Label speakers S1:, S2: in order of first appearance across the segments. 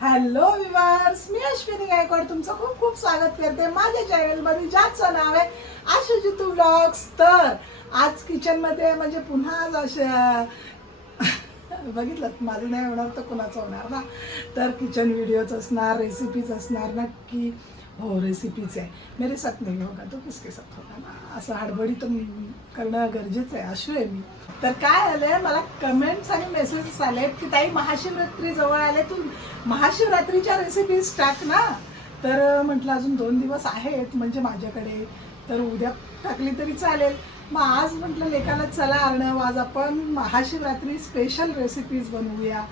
S1: Hello viewers मी अश्विनी गायकवाड. तुमचं खूप खूप स्वागत करते माझ्या चॅनलमध्ये ज्याचं नाव आहे आशुजितू ब्लॉग्स तर आज किचनमध्ये म्हणजे पुन्हा आज अशा बघितलं माझं नाही होणार तर कुणाचं होणार ना? तर किचन व्हिडिओज असणार रेसिपीज असणार. नक्की हो रेसिपीज आहे. मेरे साथ नाही होगा तो किसके साथ होगा ना? असं हडबडी तर करणं गरजेचं आहे अशू आहे मी. तर काय आलंय? मला कमेंट्स आणि मेसेजेस आले की ताई महाशिवरात्री जवळ आले तू महाशिवरात्रीच्या रेसिपीज टाक ना. तर म्हटलं अजून दोन दिवस आहेत म्हणजे माझ्याकडे. तर उद्या टाकली तरी चालेल. मग आज म्हटलं लेखाला चला अर्णव आज आपण महाशिवरात्री स्पेशल रेसिपीज बनवूया.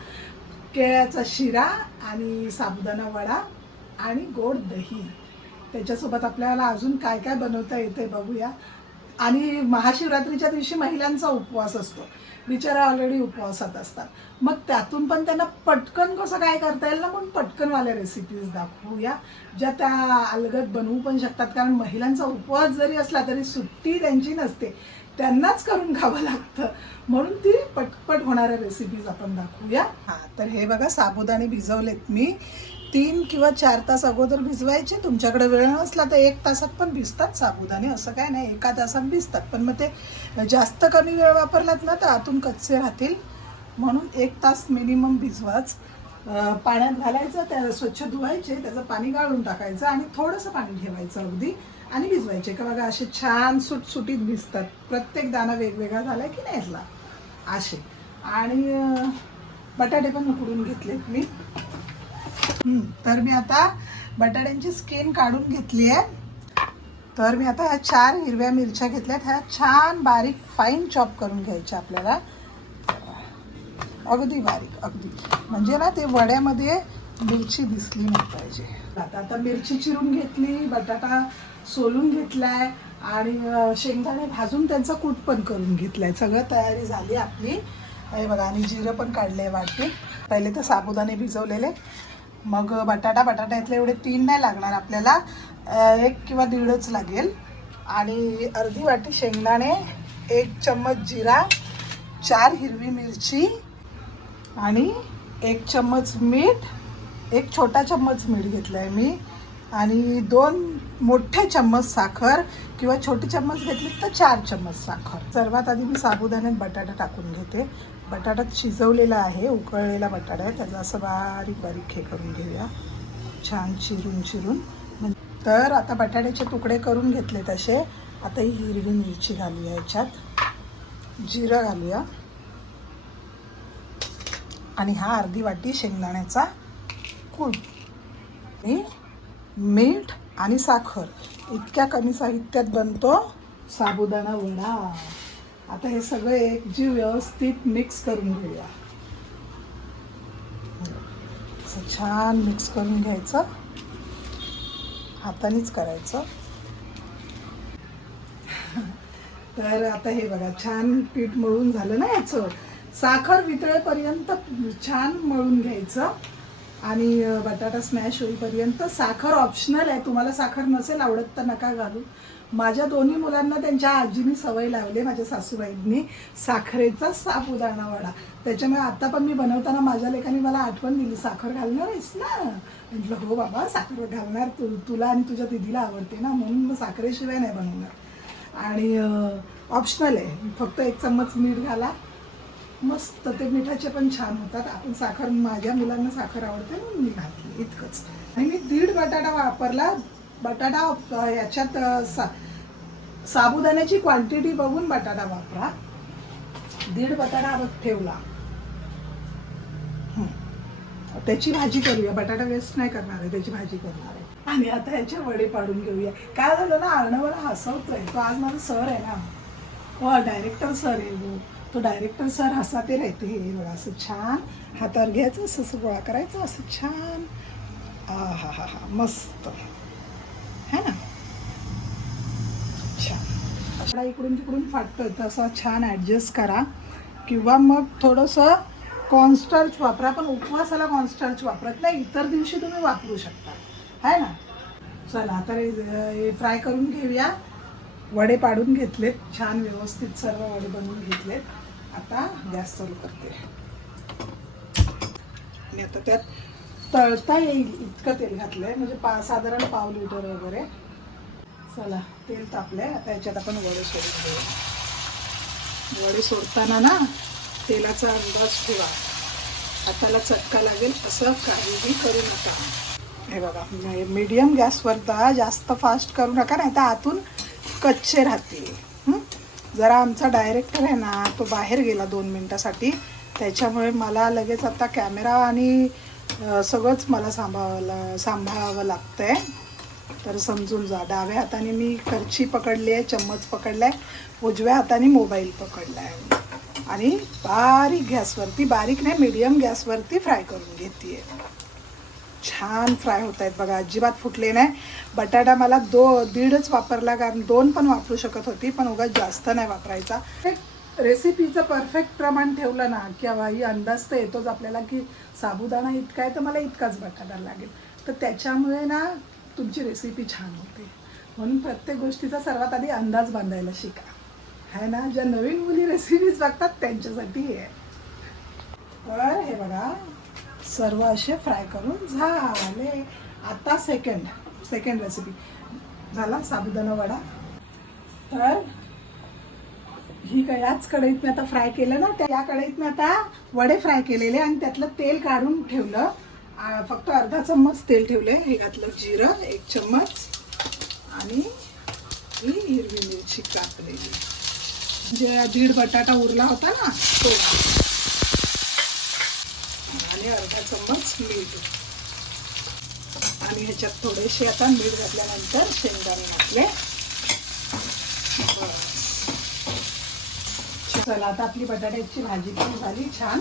S1: केळ्याचा शिरा आणि साबुदाणा वडा. आणि गोड दही. त्याच्यासोबत आपल्याला अजून काय काय बनवता येते बघूया. आणि महाशिवरात्रीच्या दिवशी महिलांचा उपवास असतो. बिचारा ऑलरेडी उपवासात असतात. मग त्यातून पण त्यांना पटकन कसं काय करता येईल ना म्हणून पटकनवाल्या रेसिपीज दाखवूया ज्या त्या अलगद बनवू पण शकतात. कारण महिलांचा उपवास जरी असला तरी सुट्टी त्यांची नसते. त्यांनाच करून खावं लागतं. म्हणून ती पटपट होणाऱ्या रेसिपीज आपण दाखवूया. हा तर हे बघा साबुदाणे भिजवलेत मी. तीन किंवा चार तास अगोदर भिजवायचे. तुमच्याकडे वेळ नसला तर एक तासात पण भिजतात साबुदाणे. असं काय नाही एका तासात भिजतात. पण मग ते जास्त कमी वेळ वापरलात ना तर आतून कच्चे राहतील. म्हणून एक तास मिनिमम भिजवाच. पाण्यात घालायचं त्या स्वच्छ धुवायचे त्याचं पाणी गाळून टाकायचं आणि थोडंसं पाणी ठेवायचं अगदी आणि भिजवायचे. का बघा असे छान सुटसुटीत भिजतात. प्रत्येक दाणा वेगवेगळा झाला की नाही असला असे. आणि बटाटे पण उकडून घेतलेत मी. तर मी आता बटाट्यांची स्किन काढून घेतली आहे. तर मी आता ह्या चार हिरव्या मिरच्या घेतल्यात. ह्या छान बारीक फाईन चॉप करून घ्यायच्या आपल्याला. अगदी बारीक अगदी. म्हणजे ना ते वड्यामध्ये मिरची दिसली नाही पाहिजे. आता आता मिरची चिरून घेतली बटाटा सोलून घेतलाय आणि शेंगदाणे भाजून त्यांचा कूट पण करून घेतलाय. सगळं तयारी झाली आपली. हे बघा आणि जिरं पण काढलंय वाटते. पहिले तर साबुदाणे भिजवलेले. मग बटाटा बटाट्यातले एवढे तीन नाही लागणार आपल्याला. एक किंवा दीडच लागेल. आणि अर्धी वाटी शेंगदाणे एक चम्मच जिरा चार हिरवी मिरची आणि एक चम्मच मीठ एक छोटा चम्मच मीठ घेतलं आहे मी. आणि दोन मोठे चम्मच साखर किंवा छोटी चम्मच घेतली तर चार चम्मच साखर. सर्वात आधी मी साबुदाण्यात बटाटा टाकून घेते. बटाटा शिजवलेला आहे उकळलेला बटाटा आहे. त्याचा असं बारीक बारीक हे करून घेऊया. छान चिरून चिरून. म्हण- तर आता बटाट्याचे तुकडे करून घेतले तसे आता ही हिरवी मिरची घालूया याच्यात. जिरं घालूया. आणि हा अर्धी वाटी शेंगदाण्याचा कूट. आणि मीठ आणि साखर. इतक्या कमी साहित्यात बनतो. साबुदाणा वडा. आता हे सगळं एकजीव व्यवस्थित मिक्स करून घेऊया. असं छान मिक्स करून घ्यायचं. हातानेच करायचं. तर आता हे बघा छान पीठ मळून झालं ना याचं? साखर वितळेपर्यंत छान मळून घ्यायचं. आणि बटाटा स्मॅश होईपर्यंत साखर ऑप्शनल आहे. तुम्हाला साखर नसेल आवडत तर नका घालू. माझ्या दोन्ही मुलांना त्यांच्या आजीनी सवय लावली माझ्या सासूबाईंनी साखरेचा साबुदाणा वडा त्याच्यामुळे आता पण मी बनवताना माझ्या लेखाने मला आठवण दिली साखर घालणार आहेस ना? म्हटलं हो बाबा साखर घालणार तू तुला आणि तुझ्या दिदीला आवडते ना म्हणून मग साखरेशिवाय नाही बनवणार. आणि ऑप्शनल आहे. फक्त एक चम्मच मीठ घाला. मस्त ते मिठाचे पण छान होतात. आपण साखर माझ्या मुलांना साखर आवडते म्हणून मी घातली इतकंच. आणि मी दीड बटाटा वापरला बटाटा याच्यात सा साबुदाण्याची क्वांटिटी बघून बटाटा वापरा. दीड बटाटा ठेवला. त्याची भाजी करूया. बटाटा वेस्ट नाही करणार आहे त्याची भाजी करणार आहे. आणि आता याच्या वडे पाडून घेऊया. काय झालं ना अर्णवाला हसवतोय. तो आज माझा सर आहे ना. हो डायरेक्टर सर आहे वो. तो डायरेक्टर सर हसाते राहते. हे बघा असं छान हातावर घ्यायचं असं असं गोळा करायचं असं छान. आ हा हा हा मस्त. है ना? छान अशा इकडून तिकडून फाटतं तसं छान ॲडजस्ट करा. किंवा मग थोडंसं कॉर्नस्टार्च वापरा पण उपवासाला कॉर्नस्टार्च वापरत नाही इतर दिवशी तुम्ही वापरू शकता. है ना? चला आता हे फ्राय करून घेऊया. वडे पाडून घेतलेत छान व्यवस्थित सर्व वडे बनवून घेतलेत. आता गॅस चालू करते. आणि आता त्यात तळता येईल इतकं तेल घातलंय म्हणजे पा साधारण पाव लिटर वगैरे. चला तेल तापलंय. आता याच्यात आपण वडे सोडून देऊ. वडे सोडताना ना तेलाचा अंदाज ठेवा. हाताला चटका लागेल असं काहीही करू नका. हे बघा मीडियम गॅसवर दा जास्त फास्ट करू नका नाही तर आतून कच्चे राहतील. जरा आमचा डायरेक्टर आहे ना तो बाहेर गेला दोन मिनटासाठी. त्याच्यामुळे मला लगेच आता कॅमेरा आणि सगळंच मला सांभाळावं सांभाळावं आहे तर समजून जा. डाव्या हाताने मी करची पकडली आहे चम्मच पकडला आहे उजव्या हाताने मोबाईल पकडला आहे. आणि बारीक गॅसवरती बारीक नाही मीडियम गॅसवरती फ्राय करून घेते छान फ्राय होत आहेत बघा. अजिबात फुटले नाही. बटाटा मला दो दीडच वापरला कारण दोन पण वापरू शकत होती पण उगाच जास्त नाही वापरायचा. रेसिपीचं परफेक्ट प्रमाण ठेवलं ना किंवा ही अंदाज तर येतोच आपल्याला की साबुदाणा इतका आहे तर मला इतकाच बटाटा लागेल. तर त्याच्यामुळे ना तुमची रेसिपी छान होते. म्हणून प्रत्येक गोष्टीचा सर्वात आधी अंदाज बांधायला शिका. है ना? ज्या नवीन मुली रेसिपीज बघतात त्यांच्यासाठी हे. तर हे बघा सर्व असे फ्राय करून झाले. आता सेकंड सेकंड रेसिपी झाला साबुदाणा वडा. तर ही काय याच कढईत मी आता फ्राय केलं ना त्या या कढईत मी आता वडे फ्राय केलेले आणि त्यातलं तेल काढून ठेवलं. फक्त अर्धा चम्मच तेल ठेवले हे घातलं जिरं एक चम्मच. आणि ही हिरवी मिरची कापलेली. म्हणजे जे दीड बटाटा उरला होता ना तो आणि अर्धा चम्मच मीठ. आणि ह्याच्यात थोडेसे आता मीठ घातल्यानंतर शेंगदाणे घातले. चला आता आपली बटाट्याची भाजी पण झाली छान.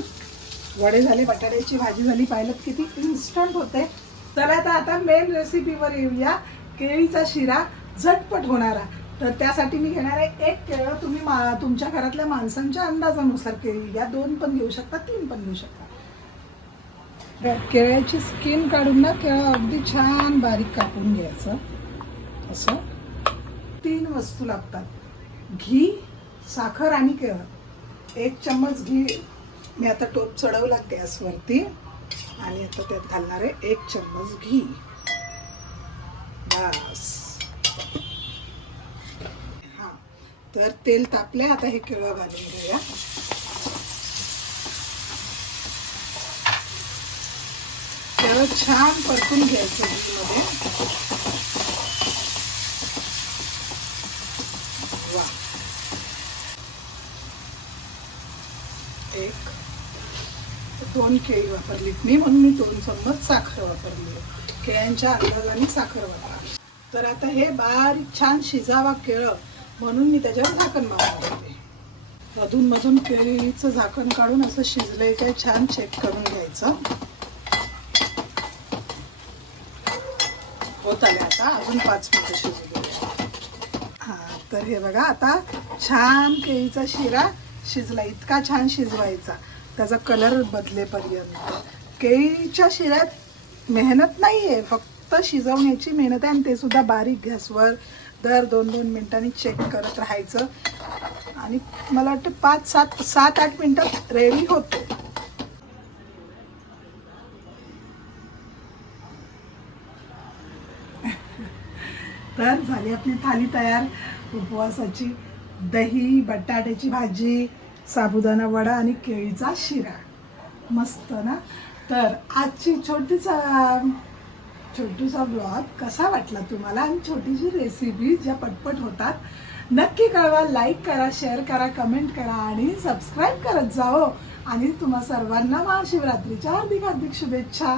S1: वडे झाले बटाट्याची भाजी झाली. पाहिलं किती इन्स्टंट होते. तर आता आता मेन रेसिपीवर येऊया. केळीचा शिरा झटपट होणारा. तर त्यासाठी मी घेणार आहे एक केळं. तुम्ही मा तुमच्या घरातल्या माणसांच्या अंदाजानुसार केळी घ्या. दोन पण घेऊ शकता तीन पण घेऊ शकता. केळ्याची स्किन काढून ना केळं अगदी छान बारीक कापून घ्यायचं. असं. तीन वस्तू लागतात. घी साखर आणि केळं. एक चम्मच घी मी आता टोप चढवला गॅसवरती आणि आता त्यात घालणार आहे एक चम्मच घी. बस. हां. तर तेल तापले आता हे केळं घालून घेऊया. केळं छान परतून घ्यायचं घीमध्ये वा एक दोन केळी वापरलीत मी म्हणून मी दोन चम्मच साखर वापरली. केळ्यांच्या अंदाजाने साखर वापरली. तर आता हे बारीक छान शिजावा केळं म्हणून मी त्याच्यावर झाकण मारून घेते मधून मधून केळीचं झाकण काढून असं शिजलंय काय छान चेक करून घ्यायचं. होत आले आता अजून पाच मिनिटं शिजले. हा तर हे बघा आता छान केळीचा शिरा शिजला. इतका छान शिजवायचा. त्याचा कलर बदलेपर्यंत. केळीच्या शिऱ्यात मेहनत नाही आहे फक्त शिजवण्याची मेहनत आहे आणि ते सुद्धा बारीक गॅसवर दर दोन दोन मिनिटांनी चेक करत राहायचं. आणि मला वाटतं पाच सात सात आठ मिनटात रेडी होतो. तर झाली आपली थाली तयार. उपवासाची दही बटाट्याची भाजी साबुदाणा वडा आणि केळीचा शिरा. मस्त ना? तर आजची छोटीसा छोटूसा ब्लॉग कसा वाटला तुम्हाला? आणि छोटीशी रेसिपी ज्या पटपट होतात नक्की कळवा. लाईक करा शेअर करा कमेंट करा आणि सबस्क्राईब करत जाओ आणि तुम्हा सर्वांना महाशिवरात्रीच्या हार्दिक हार्दिक शुभेच्छा.